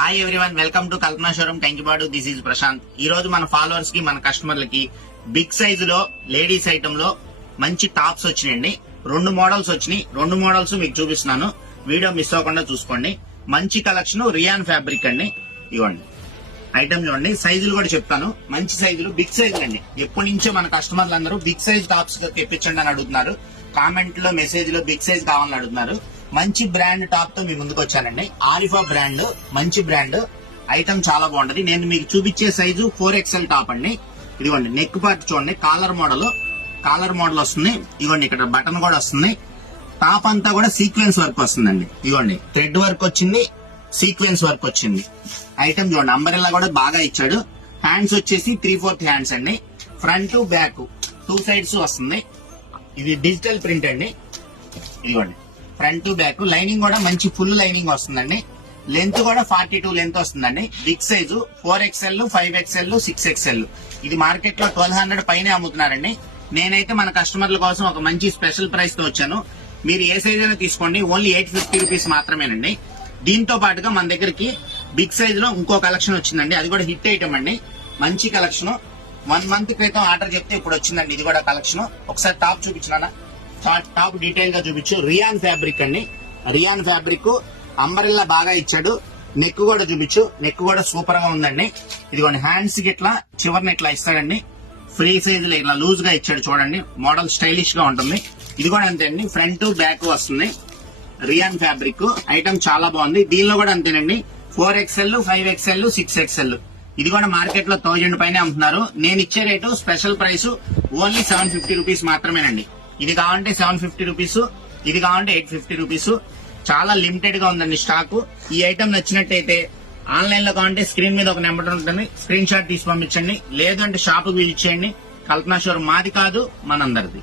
Hi everyone, welcome to Kalpana showroom Kankipadu. This is Prashanth. ఈ రోజు మన ఫాలోవర్స్ కి, మన కస్టమర్లకి బిగ్ సైజ్ లో లేడీస్ ఐటమ్ లో మంచి టాప్స్ వచ్చినాయండి. 2 మోడల్స్ వచ్చినాయి. 2 మోడల్స్ మీకు చూపిస్తున్నాను. వీడియో మిస్ అవ్వకుండా చూసుకోండి. మంచి కలెక్షన్, రియాన్ ఫ్యాబ్రిక్ అండి. ఇవ్వండి ఐటమ్ చూడండి. సైజులు కూడా చెప్తాను. మంచి సైజులు, బిగ్ సైజులు అండి. ఎప్పటి నుంచో మన కస్టమర్లు అందరూ బిగ్ సైజ్ టాప్స్ తెప్పించండి అని అడుగుతున్నారు. కామెంట్ లో, మెసేజ్ లో బిగ్ సైజ్ కావాలని అడుగుతున్నారు. మంచి బ్రాండ్ టాప్ తో మీ ముందుకు వచ్చానండి. ఆరిఫా బ్రాండ్, మంచి బ్రాండ్. ఐటమ్ చాలా బాగుంటది. నేను మీకు చూపించే సైజు 4XL టాప్ అండి. ఇదిగోండి నెక్ పార్ట్ చూడండి. కాలర్ మోడల్ వస్తుంది. ఇదిగోండి ఇక్కడ బటన్ కూడా వస్తుంది. టాప్ అంతా కూడా సీక్వెన్స్ వర్క్ వస్తుందండి. ఇదిగోండి థ్రెడ్ వర్క్ వచ్చింది, సీక్వెన్స్ వర్క్ వచ్చింది. ఐటమ్ చూడండి. అంబరెల్లా కూడా బాగా ఇచ్చాడు. హ్యాండ్స్ వచ్చేసి 3/4 హ్యాండ్స్ అండి. ఫ్రంట్ బ్యాక్ 2 సైడ్స్ వస్తుంది. ఇది డిజిటల్ ప్రింట్ అండి. ఇదిగోండి ఫ్రంట్ బ్యాక్. లైనింగ్ కూడా మంచి ఫుల్ లైనింగ్ వస్తుందండి. లెంత్ కూడా 42 లెంత్ వస్తుందండి. Big size 4XL, 5XL, 6XL. ఇది మార్కెట్ లో 1200 పైనే అమ్ముతున్నారండి. నేనైతే మన కస్టమర్ల కోసం ఒక మంచి స్పెషల్ ప్రైస్ తో వచ్చాను. మీరు ఏ సైజ్ అయినా తీసుకోండి. ఓన్లీ 850 రూపీస్ మాత్రమేనండి. దీంతో పాటుగా మన దగ్గరికి బిగ్ సైజ్ లో ఇంకో కలెక్షన్ వచ్చిందండి. అది కూడా హిట్ ఐటమ్ అండి. మంచి కలెక్షన్. 1 మంత్ క్రితం ఆర్డర్ చెప్తే ఇప్పుడు వచ్చిందండి. ఇది కూడా కలెక్షన్. ఒకసారి టాప్ చూపించినా, టాప్ డీటెయిల్ గా చూపించు. రియాన్ ఫ్యాబ్రిక్ అండి. Rayon fabric. అంబరెల్లా బాగా ఇచ్చాడు. నెక్ కూడా చూపించు. నెక్ కూడా సూపర్ గా ఉందండి. ఇదిగోండి హ్యాండ్స్ కి ఇట్లా చివరిని ఇట్లా ఇస్తాడండి. ఫ్రీ సైజ్ లో ఇట్లా లూజ్ గా ఇచ్చాడు చూడండి. మోడల్ స్టైలిష్ గా ఉంటుంది. ఇది కూడా అంతే అండి. ఫ్రంట్ బ్యాక్ వస్తుంది. Rayon fabric. ఐటమ్ చాలా బాగుంది. దీనిలో కూడా అంతేనండి. 4XL, 5XL, 6XL. ఇది కూడా మార్కెట్ లో 1000 పైన అమ్ముతున్నారు. నేను ఇచ్చే rate special price only 750 rupees మాత్రమేనండి. ఇది కావాలంటే 750 రూపీస్, ఇది కావాలంటే 850 రూపీస్. చాలా లిమిటెడ్ గా ఉందండి స్టాక్. ఈ ఐటమ్ నచ్చినట్టయితే ఆన్లైన్ లో కావాలంటే స్క్రీన్ మీద ఒక నెంబర్ ఉంటుంది. స్క్రీన్ షాట్ తీసి పంపించండి. లేదు అంటే షాప్ కి విజిట్ చేయండి. కల్పనా షోరూమ్ మాది కాదు, మనందరిది.